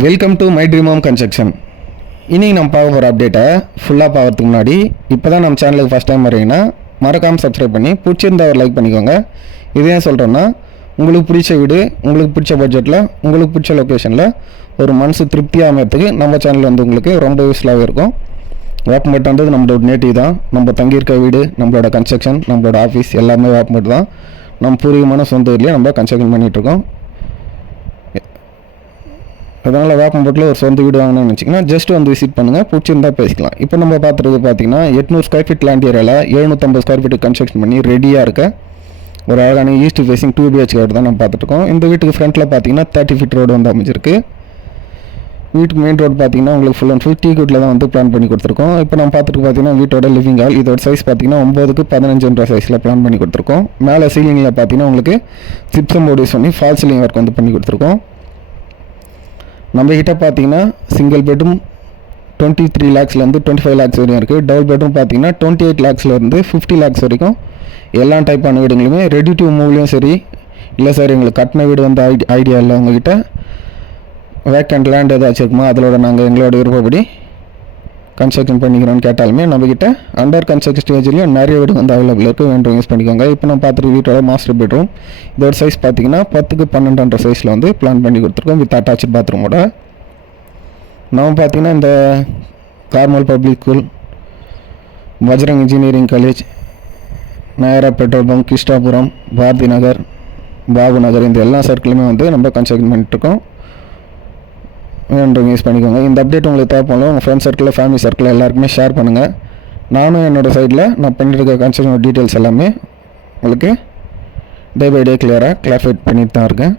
Welcome to my dream home construction இன்னைக்கு நம்ம பார்க்க போகிற அப்டேட்டை ஃபுல்லாக பார்க்கறதுக்கு முன்னாடி இப்போ தான் நம்ம சேனலுக்கு ஃபஸ்ட் டைம் வரீங்கன்னா மறக்காமல் சப்ஸ்கிரைப் பண்ணி பிடிச்சிருந்தா ஒரு லைக் பண்ணிக்கோங்க. இது ஏன் சொல்கிறேன்னா உங்களுக்கு பிடிச்ச வீடு உங்களுக்கு பிடிச்ச பட்ஜெட்டில் உங்களுக்கு பிடிச்ச லொக்கேஷனில் ஒரு மனசு திருப்தியாக அமையறதுக்கு நம்ம சேனல் வந்து உங்களுக்கு ரொம்ப யூஸ்ஃபுல்லாகவே இருக்கும். வேப்பமேட் வந்தது நம்மளோட நேட்டிவ் தான். நம்ம தங்கியிருக்க வீடு நம்மளோட கன்ஸ்ட்ரக்ஷன் நம்மளோட ஆஃபீஸ் எல்லாமே வேப்பமேட் தான். நம்ம பூர்வீகமான சொந்த வீட்லேயே நம்ம கன்ஸ்ட்ரக்ஷன் பண்ணிகிட்ருக்கோம் அதனால் வேப்பம்பட்டில் ஒரு சொந்த வீடு வாங்கணும்னு நினச்சிங்கன்னா ஜஸ்ட் வந்து விசிட் பண்ணுங்கள் பிடிச்சிருந்தா பேசிக்கலாம். இப்போ நம்ம பார்த்துறது பார்த்தீங்கன்னா எட்நூறு ஸ்கொயர் ஃபீட் லேண்ட் ஏரியாவில் எழுநூற்றம்பது ஸ்கொயர் ஃபீட் கன்ஸ்ட்ரக்ஷன் பண்ணி ரெடியாக இருக்க ஒரு அழகான east facing two BHK road தான் நம்ம பார்த்துருக்கோம் இந்த வீட்டுக்கு ஃப்ரண்ட்டில் பார்த்தீங்கன்னா தேர்ட்டி ஃபீட் ரோடு வந்து அமைஞ்சிருக்கு. வீட்டுக்கு மெயின் ரோடு பார்த்தீங்கன்னா உங்களுக்கு ஃபுல் அண்ட் ஃபுல் டீ குட்டில் தான் வந்து பிளான் பண்ணி கொடுத்துருக்கோம். இப்போ நம்ம பார்த்துட்டு பார்த்தீங்கன்னா வீட்டோட லிவிங் ஹால் இதோட சைஸ் பார்த்தீங்கன்னா ஒம்பதுக்கு பதினஞ்சுன்ற சைஸில் பிளான் பண்ணி கொடுத்துருக்கோம். மேலே சீலிங்கில் பார்த்தீங்கன்னா உங்களுக்கு சிப்சம் போர்டு யூஸ் பண்ணி ஃபால் சீலிங் ஒர்க் வந்து பண்ணி கொடுத்துருக்கோம். நம்ம கிட்ட பார்த்தீங்கன்னா சிங்கிள் பெட்ரூம் டுவெண்ட்டி த்ரீ லேக்ஸ்லேருந்து டுவெண்ட்டி ஃபைவ் லேக்ஸ் வரையும் இருக்குது டபுள் பெட்ரூம் பார்த்தீங்கன்னா டுவெண்ட்டி எயிட் லேக்ஸ்லேருந்து ஃபிஃப்டி லேக்ஸ் வரைக்கும் எல்லா டைப்பான வீடுங்களுமே ரெடி டு மூவ்லேயும் சரி இல்லை சார் எங்களுக்கு கட்டின வீடு வந்து ஐடி ஐடியா இல்லை உங்ககிட்ட. வேக்கண்ட் லேண்ட் ஏதாச்சும் இருக்குமா? அதிலோட நாங்கள் எங்களோட விருப்பப்படி கன்ஸ்ட்ரக்ஷன் பண்ணிக்கிறோன்னு கேட்டாலுமே நம்மக்கிட்ட அண்டர் கன்ஸ்ட்ரக்ஷன் ஸ்டேஜ்லேயும் நிறைய வீடு வந்து அவைலபிள் இருக்குது வேண்டும் யூஸ் பண்ணிக்கோங்க. இப்போ நம்ம பார்த்துட்டு வீட்டோட மாஸ்டர் பெட்ரூம் இதோட சைஸ் பார்த்தீங்கன்னா பத்துக்கு பன்னெண்டுன்ற சைஸில் வந்து பிளான் பண்ணி கொடுத்துருக்கோம் வித் அட்டாச்சு பாத்ரூமோட நம்ம பார்த்தீங்கன்னா இந்த Carmel public school Vajrang engineering college Nayara petrol bunk Krishnapuram Bharathi Nagar Babu Nagar இந்த எல்லா சர்க்கிளுமே வந்து நம்ம கன்ஸ்ட்ரக்ஷன் பண்ணிட்டுருக்கோம் வேணும் யூஸ் பண்ணிக்கோங்க. இந்த அப்டேட் உங்களுக்கு தேவைப்படும் உங்கள் ஃப்ரெண்ட் சர்க்கிளில் ஃபேமிலி சர்க்கிளில் எல்லாருக்குமே ஷேர் பண்ணுங்கள் நானும் என்னோடய சைடில் நான் பண்ணியிருக்க கன்ஸ்ட்ரக்ஷன் டீட்டெயில்ஸ் எல்லாமே உங்களுக்கு டே பை டே கிளியராக கிளாரிஃபைட் பண்ணிட்டு தான் இருக்கேன்.